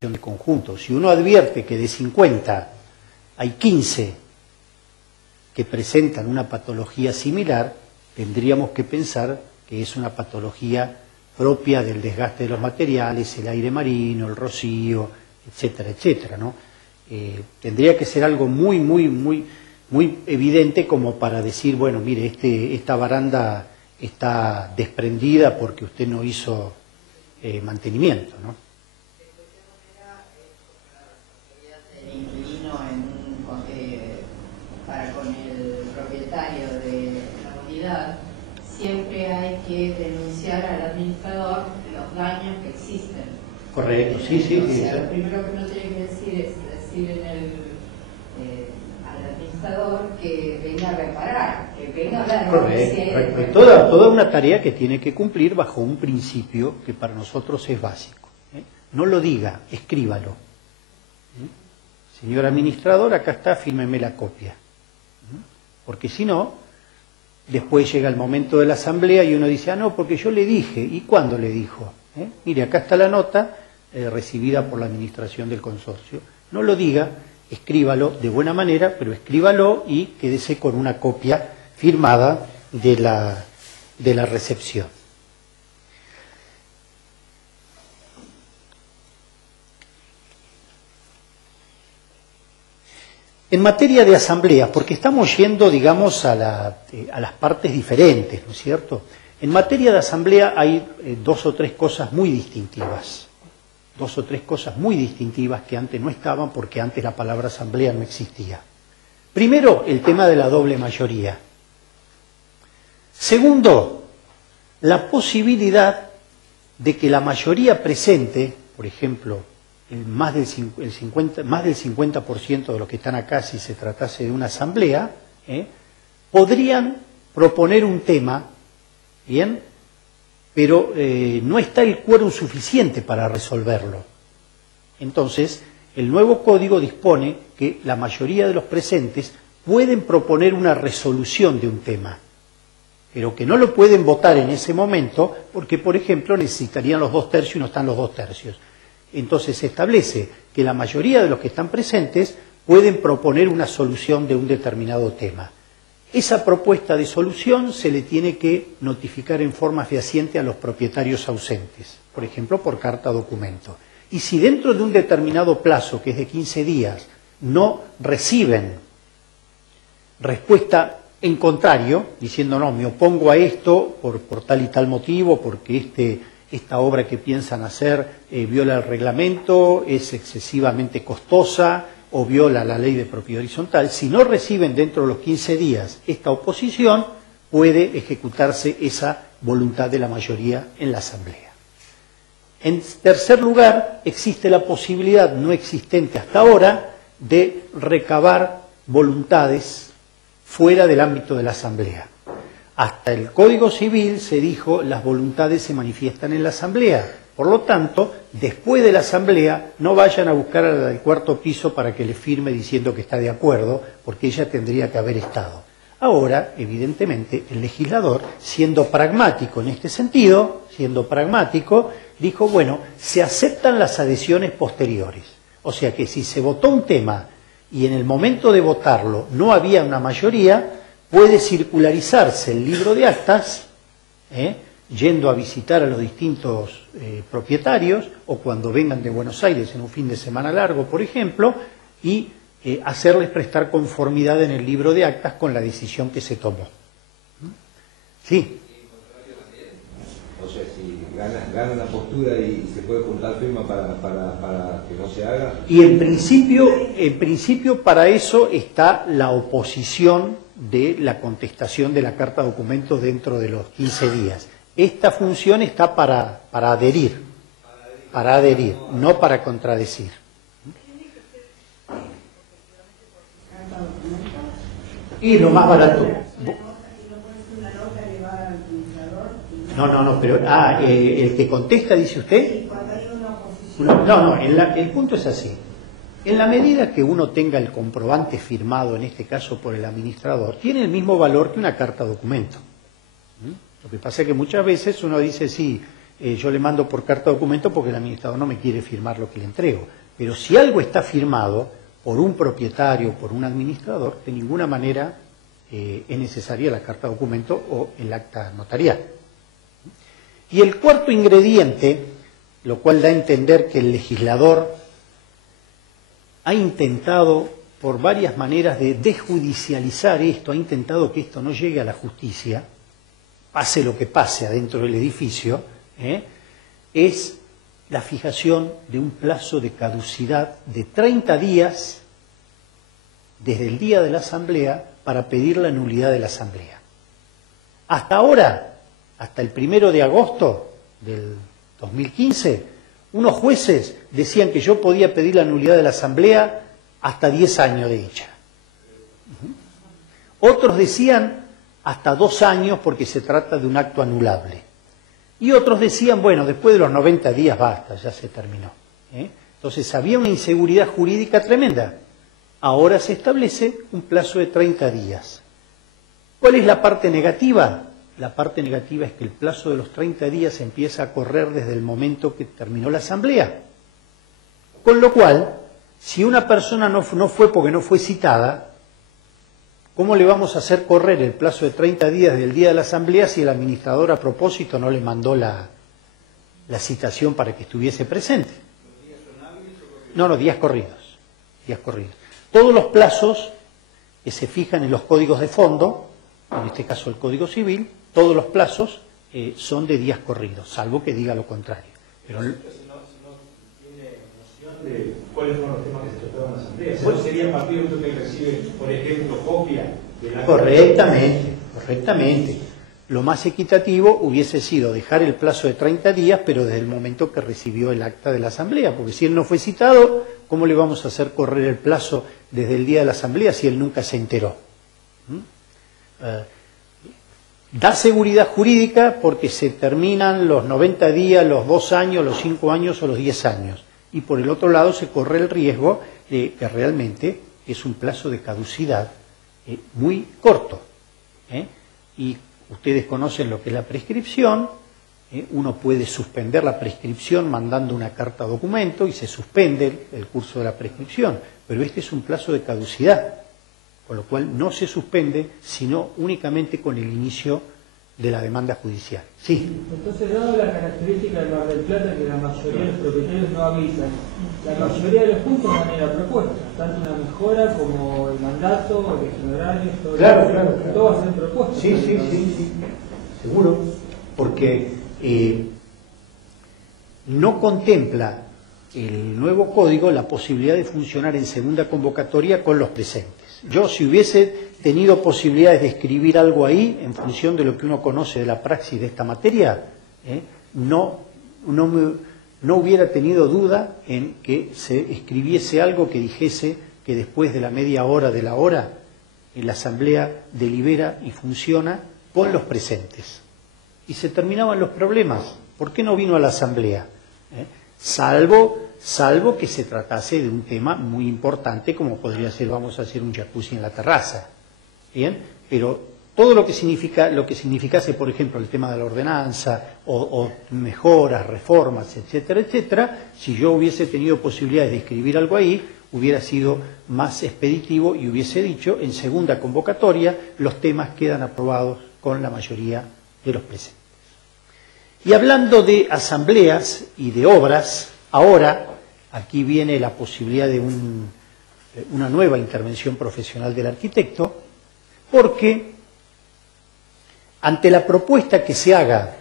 de conjunto. Si uno advierte que de 50 hay 15 que presentan una patología similar, tendríamos que pensar que es una patología propia del desgaste de los materiales, el aire marino, el rocío, etcétera, etcétera, ¿no? Tendría que ser algo muy evidente como para decir, bueno, mire, esta baranda está desprendida porque usted no hizo mantenimiento, ¿no? El inquilino para con el propietario de la unidad, siempre hay que denunciar al administrador los daños que existen. Correcto, sí. O sea, lo primero que uno tiene que decir es decir al administrador que venga a reparar, que venga a ver. Correcto. Toda una tarea que tiene que cumplir bajo un principio que para nosotros es básico. No lo diga, escríbalo. Señor administrador, acá está, fírmeme la copia. Porque si no, después llega el momento de la asamblea y uno dice, no, porque yo le dije. ¿Y cuándo le dijo? Mire, acá está la nota recibida por la administración del consorcio. No lo diga, escríbalo de buena manera, pero escríbalo y quédese con una copia firmada de la recepción. En materia de asamblea, porque estamos yendo, digamos, a las partes diferentes, ¿no es cierto? En materia de asamblea hay dos o tres cosas muy distintivas. Dos o tres cosas muy distintivas que antes no estaban porque antes la palabra asamblea no existía. Primero, el tema de la doble mayoría. Segundo, la posibilidad de que la mayoría presente, por ejemplo, más del 50% de los que están acá, si se tratase de una asamblea, podrían proponer un tema, ¿bien?, pero no está el quórum suficiente para resolverlo. Entonces, el nuevo código dispone que la mayoría de los presentes pueden proponer una resolución de un tema, pero que no lo pueden votar en ese momento porque, por ejemplo, necesitarían los 2/3 y no están los 2/3. Entonces se establece que la mayoría de los que están presentes pueden proponer una solución de un determinado tema. Esa propuesta de solución se le tiene que notificar en forma fehaciente a los propietarios ausentes, por ejemplo, por carta documento. Y si dentro de un determinado plazo, que es de 15 días, no reciben respuesta en contrario, diciendo no, me opongo a esto por tal y tal motivo, porque esta obra que piensan hacer viola el reglamento, es excesivamente costosa o viola la ley de propiedad horizontal. Si no reciben dentro de los 15 días esta oposición, puede ejecutarse esa voluntad de la mayoría en la asamblea. En tercer lugar, existe la posibilidad, no existente hasta ahora, de recabar voluntades fuera del ámbito de la asamblea. Hasta el Código Civil se dijo las voluntades se manifiestan en la asamblea. Por lo tanto, después de la asamblea, no vayan a buscar a la del cuarto piso para que le firme diciendo que está de acuerdo, porque ella tendría que haber estado. Ahora, evidentemente, el legislador, siendo pragmático en este sentido, dijo, bueno, se aceptan las adhesiones posteriores. O sea que si se votó un tema y en el momento de votarlo no había una mayoría, puede circularizarse el libro de actas, yendo a visitar a los distintos propietarios, o cuando vengan de Buenos Aires en un fin de semana largo, por ejemplo, y hacerles prestar conformidad en el libro de actas con la decisión que se tomó. Sí. O sea, si gana la postura y se puede juntar firma para que no se haga. Y en principio para eso está la oposición de la contestación de la carta documento dentro de los 15 días. Esta función está para adherir, no para contradecir. Y lo más barato. No, pero el que contesta, dice usted. El punto es así. En la medida que uno tenga el comprobante firmado, en este caso por el administrador, tiene el mismo valor que una carta documento. Lo que pasa es que muchas veces uno dice, sí, yo le mando por carta documento porque el administrador no me quiere firmar lo que le entrego. Pero si algo está firmado por un propietario, por un administrador, de ninguna manera es necesaria la carta documento o el acta notarial. Y el cuarto ingrediente, lo cual da a entender que el legislador ha intentado por varias maneras de desjudicializar esto, ha intentado que esto no llegue a la justicia, pase lo que pase adentro del edificio, es la fijación de un plazo de caducidad de 30 días desde el día de la asamblea para pedir la nulidad de la asamblea. Hasta ahora, hasta el 1 de agosto del 2015, unos jueces decían que yo podía pedir la nulidad de la asamblea hasta 10 años de hecha. Otros decían hasta 2 años porque se trata de un acto anulable. Y otros decían, bueno, después de los 90 días basta, ya se terminó. Entonces había una inseguridad jurídica tremenda. Ahora se establece un plazo de 30 días. ¿Cuál es la parte negativa? La parte negativa es que el plazo de los 30 días empieza a correr desde el momento que terminó la asamblea. Con lo cual, si una persona no fue porque no fue citada, ¿cómo le vamos a hacer correr el plazo de 30 días del día de la asamblea si el administrador a propósito no le mandó la citación para que estuviese presente? No, días corridos. Días corridos. Todos los plazos que se fijan en los códigos de fondo, en este caso el Código Civil, todos los plazos son de días corridos, salvo que diga lo contrario. Pero si no tiene noción de cuáles fueron los temas que se trataron en la asamblea, ¿cuál sería a partir de que recibe, por ejemplo, copia de la... Correctamente. Lo más equitativo hubiese sido dejar el plazo de 30 días, pero desde el momento que recibió el acta de la asamblea, porque si él no fue citado, ¿cómo le vamos a hacer correr el plazo desde el día de la asamblea si él nunca se enteró? Da seguridad jurídica porque se terminan los 90 días, los 2 años, los 5 años o los 10 años. Y por el otro lado se corre el riesgo de que realmente es un plazo de caducidad muy corto. Y ustedes conocen lo que es la prescripción. Uno puede suspender la prescripción mandando una carta documento y se suspende el curso de la prescripción. Pero este es un plazo de caducidad, con lo cual no se suspende, sino únicamente con el inicio de la demanda judicial. Sí. Entonces, dado la característica del Mar del Plata, que la mayoría de los propietarios no habitan, la mayoría de los puntos van a ir a propuesta, tanto una mejora como el mandato, el horario, todo. Claro. Todo va a ser propuesta. Sí. Seguro. Porque no contempla el nuevo código la posibilidad de funcionar en segunda convocatoria con los presentes. Yo, si hubiese tenido posibilidades de escribir algo ahí, en función de lo que uno conoce de la praxis de esta materia, no hubiera tenido duda en que se escribiese algo que dijese que después de la media hora de la hora, la asamblea delibera y funciona con los presentes. Y se terminaban los problemas. ¿Por qué no vino a la asamblea? Salvo que se tratase de un tema muy importante, como podría ser, vamos a hacer un jacuzzi en la terraza. ¿Bien? Pero todo lo que significase, por ejemplo, el tema de la ordenanza, o mejoras, reformas, etcétera, si yo hubiese tenido posibilidades de escribir algo ahí, hubiera sido más expeditivo y hubiese dicho, en segunda convocatoria, los temas quedan aprobados con la mayoría de los presentes. Y hablando de asambleas y de obras, ahora aquí viene la posibilidad de una nueva intervención profesional del arquitecto, porque ante la propuesta que se haga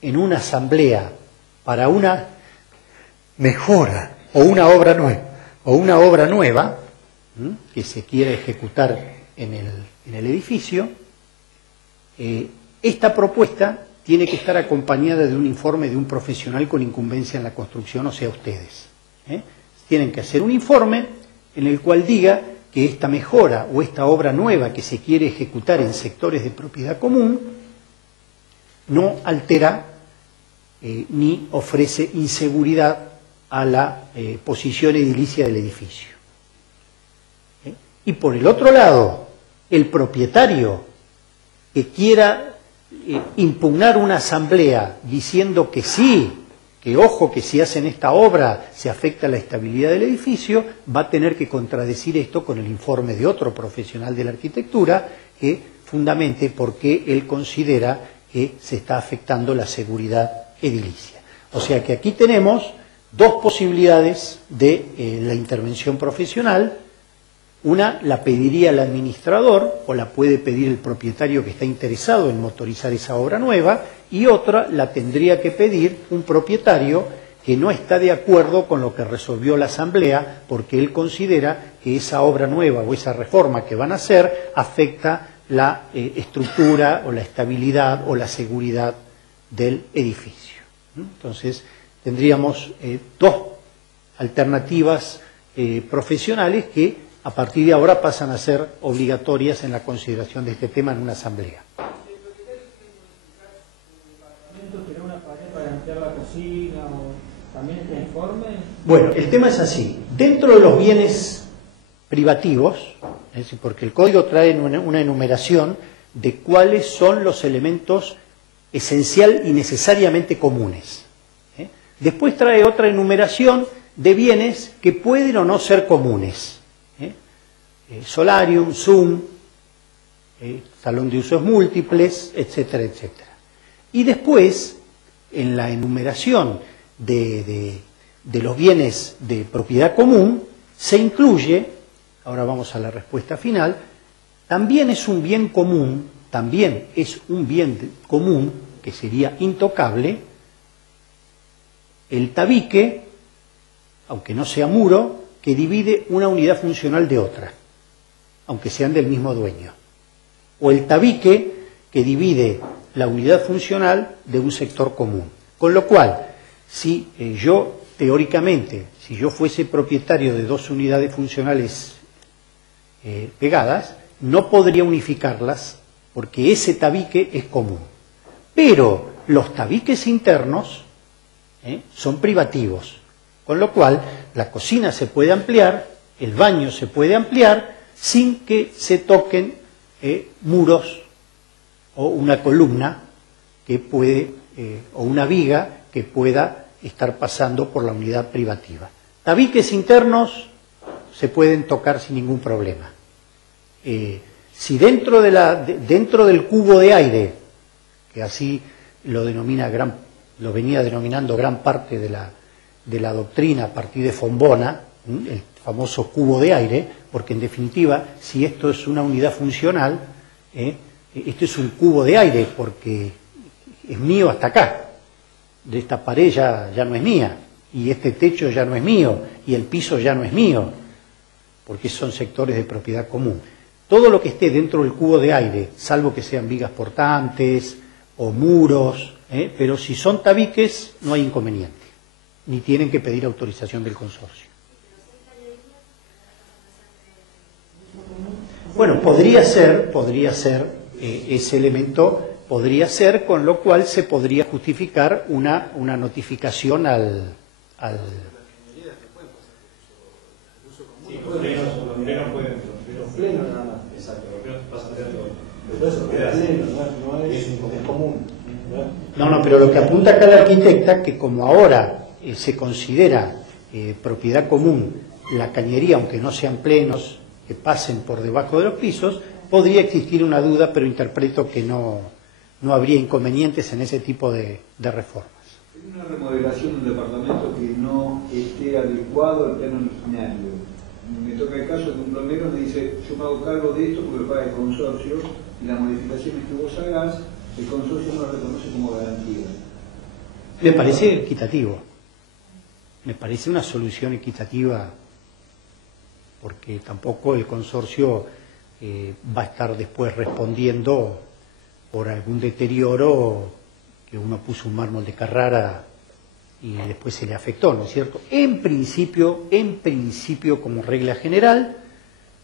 en una asamblea para una mejora o una obra nueva que se quiera ejecutar en el edificio, esta propuesta tiene que estar acompañada de un informe de un profesional con incumbencia en la construcción, o sea, ustedes. Tienen que hacer un informe en el cual diga que esta mejora o esta obra nueva que se quiere ejecutar en sectores de propiedad común no altera ni ofrece inseguridad a la posición edilicia del edificio. Y por el otro lado, el propietario que quiera impugnar una asamblea diciendo que sí, que ojo, que si hacen esta obra se afecta la estabilidad del edificio, va a tener que contradecir esto con el informe de otro profesional de la arquitectura que fundamente por qué él considera que se está afectando la seguridad edilicia. O sea que aquí tenemos dos posibilidades de la intervención profesional. Una la pediría el administrador o la puede pedir el propietario que está interesado en motorizar esa obra nueva, y otra la tendría que pedir un propietario que no está de acuerdo con lo que resolvió la asamblea porque él considera que esa obra nueva o esa reforma que van a hacer afecta la estructura o la estabilidad o la seguridad del edificio. Entonces tendríamos dos alternativas profesionales que a partir de ahora pasan a ser obligatorias en la consideración de este tema en una asamblea. Bueno, el tema es así. Dentro de los bienes privativos, es decir, porque el código trae una enumeración de cuáles son los elementos esencial y necesariamente comunes. Después trae otra enumeración de bienes que pueden o no ser comunes. Solarium, Zoom, salón de usos múltiples, etcétera, etcétera. Y después, en la enumeración de los bienes de propiedad común, se incluye, ahora vamos a la respuesta final, también es un bien común, que sería intocable, el tabique, aunque no sea muro, que divide una unidad funcional de otra, aunque sean del mismo dueño. O el tabique que divide la unidad funcional de un sector común. Con lo cual, si yo, teóricamente, si yo fuese propietario de dos unidades funcionales pegadas, no podría unificarlas porque ese tabique es común. Pero los tabiques internos son privativos. Con lo cual, la cocina se puede ampliar, el baño se puede ampliar, sin que se toquen muros o una columna que puede, o una viga que pueda estar pasando por la unidad privativa. Tabiques internos se pueden tocar sin ningún problema. Si dentro del cubo de aire, que así lo venía denominando gran parte de la doctrina a partir de Fombona, el famoso cubo de aire, porque en definitiva, si esto es una unidad funcional, esto es un cubo de aire, porque es mío hasta acá. De esta pared ya no es mía, y este techo ya no es mío, y el piso ya no es mío, porque son sectores de propiedad común. Todo lo que esté dentro del cubo de aire, salvo que sean vigas portantes o muros, pero si son tabiques no hay inconveniente, ni tienen que pedir autorización del consorcio. Bueno, podría ser ese elemento, podría ser, con lo cual se podría justificar una notificación al... Sí, los plenos pueden, los plenos nada más, exacto, los plenos pasan a ser no es común. No, pero lo que apunta acá la arquitecta, que como ahora se considera propiedad común la cañería, aunque no sean plenos, que pasen por debajo de los pisos, podría existir una duda, pero interpreto que no habría inconvenientes en ese tipo de reformas. Hay una remodelación de un departamento que no esté adecuado al plano originario. Me toca el caso de un plomero me dice, yo me hago cargo de esto porque lo paga el consorcio y las modificaciones que vos hagas, el consorcio no lo reconoce como garantía. Me parece equitativo. Me parece una solución equitativa, porque tampoco el consorcio va a estar después respondiendo por algún deterioro, que uno puso un mármol de Carrara y después se le afectó, ¿no es cierto? En principio, como regla general,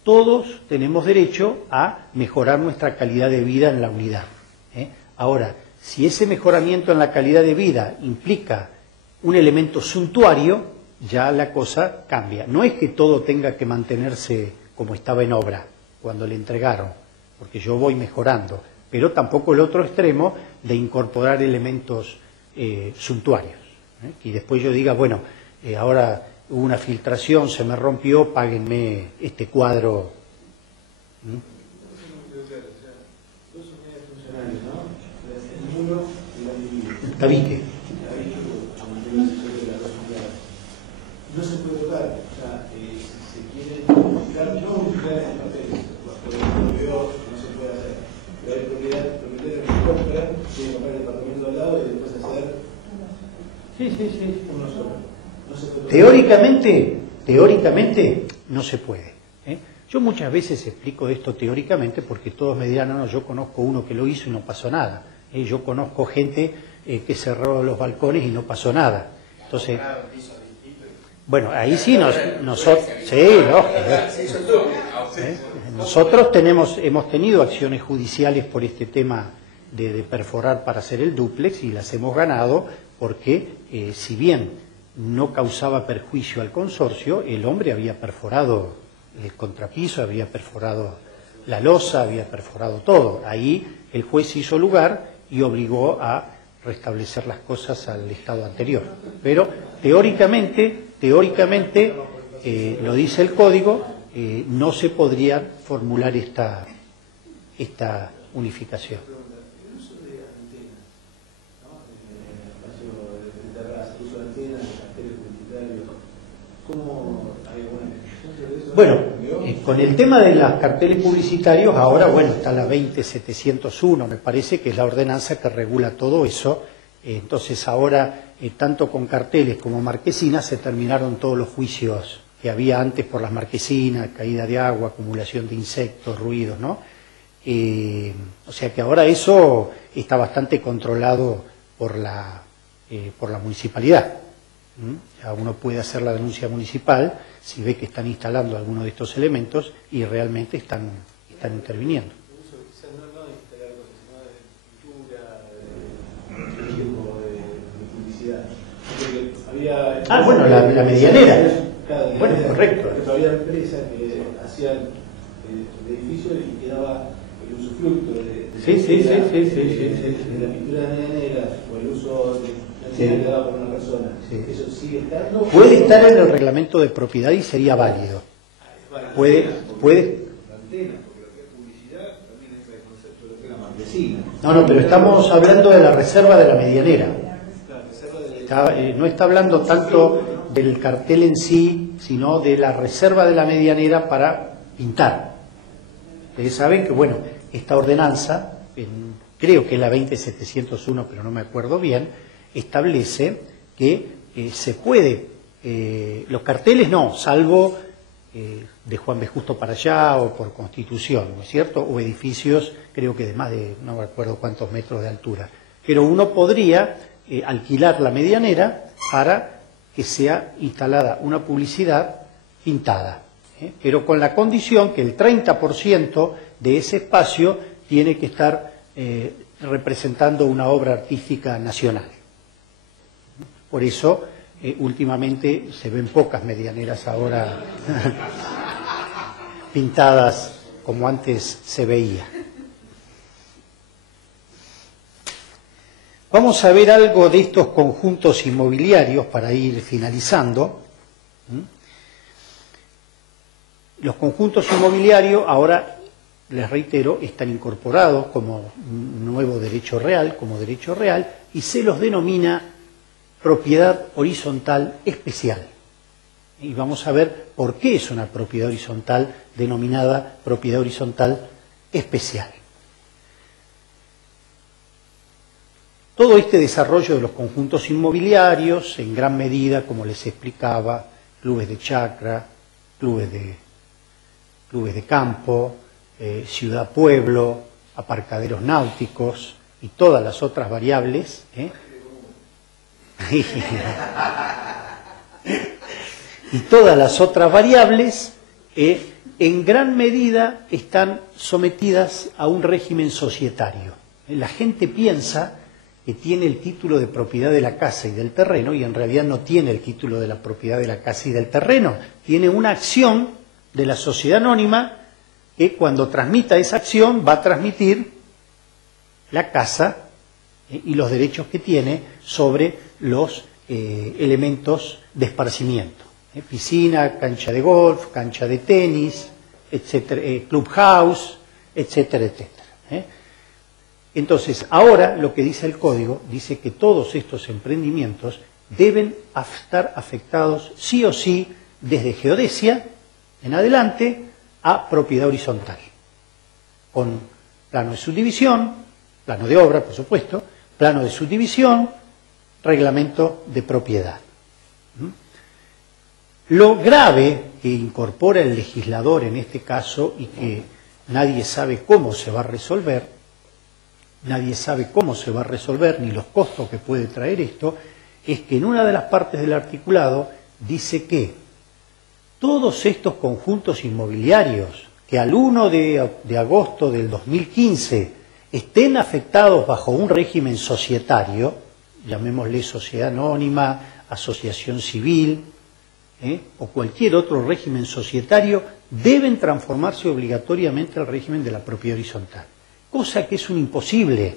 todos tenemos derecho a mejorar nuestra calidad de vida en la unidad. Ahora, si ese mejoramiento en la calidad de vida implica un elemento suntuario, ya la cosa cambia. No es que todo tenga que mantenerse como estaba en obra cuando le entregaron, porque yo voy mejorando. pero tampoco el otro extremo de incorporar elementos suntuarios. Y después yo diga, bueno, ahora hubo una filtración, se me rompió, páguenme este cuadro. Tabique. No se puede tocar, o sea, si se quiere modificar, no modificar en papeles, porque no se puede hacer. Pero hay propietarios que compran, tienen que comprar el departamento al lado y después hacer uno solo. No se puede tocar. Teóricamente no se puede. Yo muchas veces explico esto teóricamente porque todos me dirán, no, yo conozco uno que lo hizo y no pasó nada. Yo conozco gente que cerró los balcones y no pasó nada. Entonces, bueno, ahí sí nosotros hemos tenido acciones judiciales por este tema de perforar para hacer el dúplex y las hemos ganado porque si bien no causaba perjuicio al consorcio, el hombre había perforado el contrapiso, había perforado la losa, había perforado todo. Ahí el juez hizo lugar y obligó a restablecer las cosas al estado anterior. Pero teóricamente, lo dice el código, no se podría formular esta unificación. El uso de antenas, ¿no? En el espacio de terraza, el uso de antenas, de carteles publicitarios, ¿cómo hay alguna explicación sobre eso? Bueno, con el tema de los carteles publicitarios, ahora, bueno, está la 20701, me parece que es la ordenanza que regula todo eso. Entonces ahora, tanto con carteles como marquesinas, se terminaron todos los juicios que había antes por las marquesinas, caída de agua, acumulación de insectos, ruidos, ¿no? O sea que ahora eso está bastante controlado por la municipalidad. Ya uno puede hacer la denuncia municipal si ve que están instalando alguno de estos elementos y realmente están interviniendo. Bueno, la medianera. Bueno, correcto. Había empresas que hacían el edificio y quedaba el usufructo de la pintura de la medianera o el uso de la medianera que daba por una persona. Eso sigue estando. Puede estar en el reglamento de propiedad y sería válido. Puede. No, pero estamos hablando de la reserva de la medianera. No está hablando tanto del cartel en sí, sino de la reserva de la medianera para pintar. Ustedes saben que, bueno, esta ordenanza, creo que es la 20701, pero no me acuerdo bien, establece que se puede, los carteles no, salvo de Juan B. Justo para allá o por Constitución, ¿no es cierto? O edificios, creo que de más de, no me acuerdo cuántos metros de altura. Pero uno podría alquilar la medianera para que sea instalada una publicidad pintada, pero con la condición que el 30% de ese espacio tiene que estar representando una obra artística nacional. Por eso, últimamente se ven pocas medianeras ahora pintadas como antes se veía. Vamos a ver algo de estos conjuntos inmobiliarios para ir finalizando. Los conjuntos inmobiliarios, ahora, les reitero, están incorporados como nuevo derecho real, y se los denomina propiedad horizontal especial. Y vamos a ver por qué es una propiedad horizontal denominada propiedad horizontal especial. Todo este desarrollo de los conjuntos inmobiliarios, en gran medida, como les explicaba, clubes de chacra, clubes de campo, ciudad-pueblo, aparcaderos náuticos y todas las otras variables, y todas las otras variables, en gran medida están sometidas a un régimen societario. La gente piensa que tiene el título de propiedad de la casa y del terreno, y en realidad no tiene el título de la propiedad de la casa y del terreno. Tiene una acción de la sociedad anónima que cuando transmita esa acción va a transmitir la casa y los derechos que tiene sobre los elementos de esparcimiento. Piscina, cancha de golf, cancha de tenis, etcétera, clubhouse, etcétera, etcétera. Entonces, ahora lo que dice el Código, dice que todos estos emprendimientos deben estar afectados sí o sí desde geodesia en adelante a propiedad horizontal, con plano de subdivisión, plano de obra, por supuesto, plano de subdivisión, reglamento de propiedad. Lo grave que incorpora el legislador en este caso y que nadie sabe cómo se va a resolver, ni los costos que puede traer esto, es que en una de las partes del articulado dice que todos estos conjuntos inmobiliarios que al 1 de agosto del 2015 estén afectados bajo un régimen societario, llamémosle sociedad anónima, asociación civil, o cualquier otro régimen societario, deben transformarse obligatoriamente al régimen de la propiedad horizontal, cosa que es un imposible,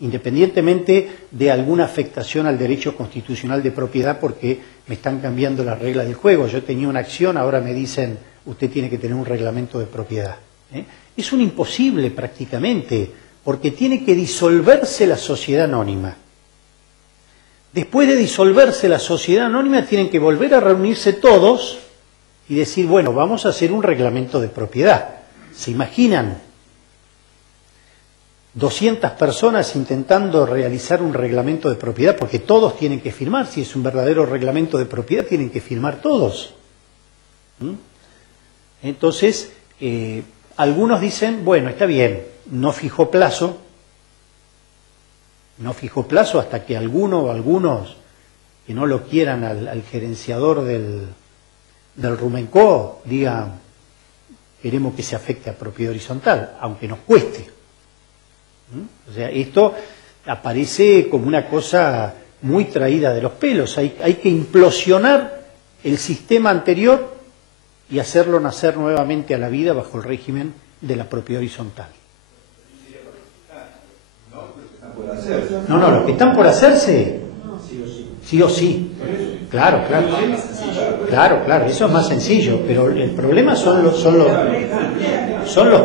independientemente de alguna afectación al derecho constitucional de propiedad, porque me están cambiando las reglas del juego. Yo tenía una acción, ahora me dicen, usted tiene que tener un reglamento de propiedad. Es un imposible prácticamente, porque tiene que disolverse la sociedad anónima. Después de disolverse la sociedad anónima, tienen que volver a reunirse todos y decir, bueno, vamos a hacer un reglamento de propiedad. ¿Se imaginan? 200 personas intentando realizar un reglamento de propiedad, porque todos tienen que firmar. Si es un verdadero reglamento de propiedad, tienen que firmar todos. Entonces, algunos dicen, bueno, está bien, no fijó plazo hasta que alguno o algunos que no lo quieran al gerenciador del Rumenco digan, queremos que se afecte a propiedad horizontal, aunque nos cueste. O sea, esto aparece como una cosa muy traída de los pelos. Hay que implosionar el sistema anterior y hacerlo nacer nuevamente a la vida bajo el régimen de la propiedad horizontal. No, los que están por hacerse, sí o sí. Claro, eso es más sencillo, pero el problema son los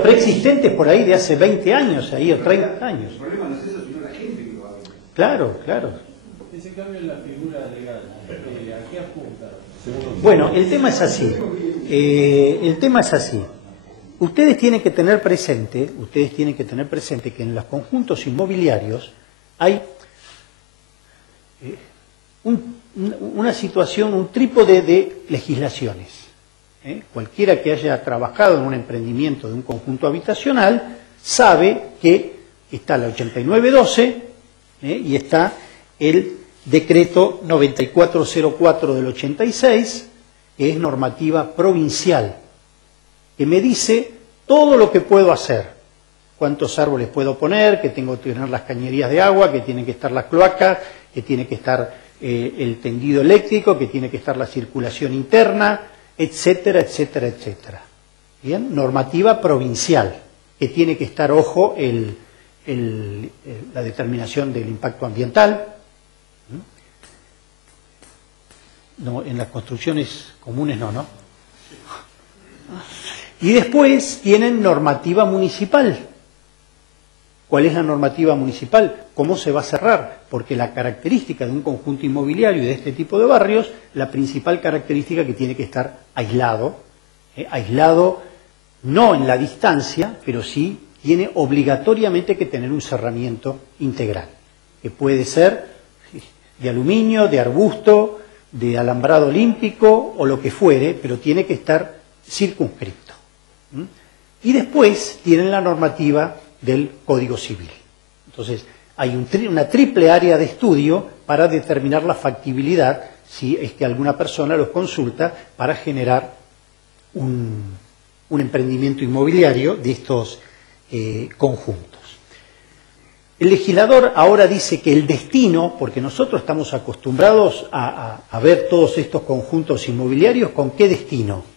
preexistentes por ahí de hace 20 años, ahí, o 30 años. El problema no es eso, sino la gente que lo hace. Claro. Ese cambio en la figura legal, ¿a qué apunta? Bueno, el tema es así. Ustedes tienen que tener presente que en los conjuntos inmobiliarios hay una situación, un trípode de legislaciones. Cualquiera que haya trabajado en un emprendimiento de un conjunto habitacional sabe que está la 8912 y está el decreto 9404 del 86, que es normativa provincial, que me dice todo lo que puedo hacer, cuántos árboles puedo poner, que tengo que tener las cañerías de agua, que tienen que estar las cloacas, que tiene que estar el tendido eléctrico, que tiene que estar la circulación interna, etcétera, etcétera, etcétera. Bien, normativa provincial, que tiene que estar, ojo, la determinación del impacto ambiental. No, en las construcciones comunes no. Y después tienen normativa municipal. ¿Cuál es la normativa municipal? ¿Cómo se va a cerrar? Porque la característica de un conjunto inmobiliario y de este tipo de barrios, la principal característica que tiene que estar aislado, aislado no en la distancia, pero sí tiene obligatoriamente que tener un cerramiento integral, que puede ser de aluminio, de arbusto, de alambrado olímpico o lo que fuere, pero tiene que estar circunscripto. Y después tienen la normativa del Código Civil. Entonces, hay una triple área de estudio para determinar la factibilidad, si es que alguna persona los consulta, para generar un emprendimiento inmobiliario de estos conjuntos. El legislador ahora dice que el destino, porque nosotros estamos acostumbrados a ver todos estos conjuntos inmobiliarios, ¿con qué destino?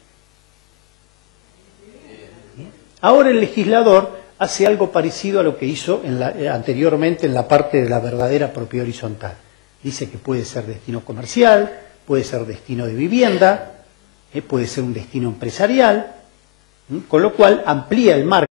Ahora el legislador hace algo parecido a lo que hizo anteriormente en la parte de la verdadera propiedad horizontal. Dice que puede ser destino comercial, puede ser destino de vivienda, puede ser un destino empresarial, con lo cual amplía el marco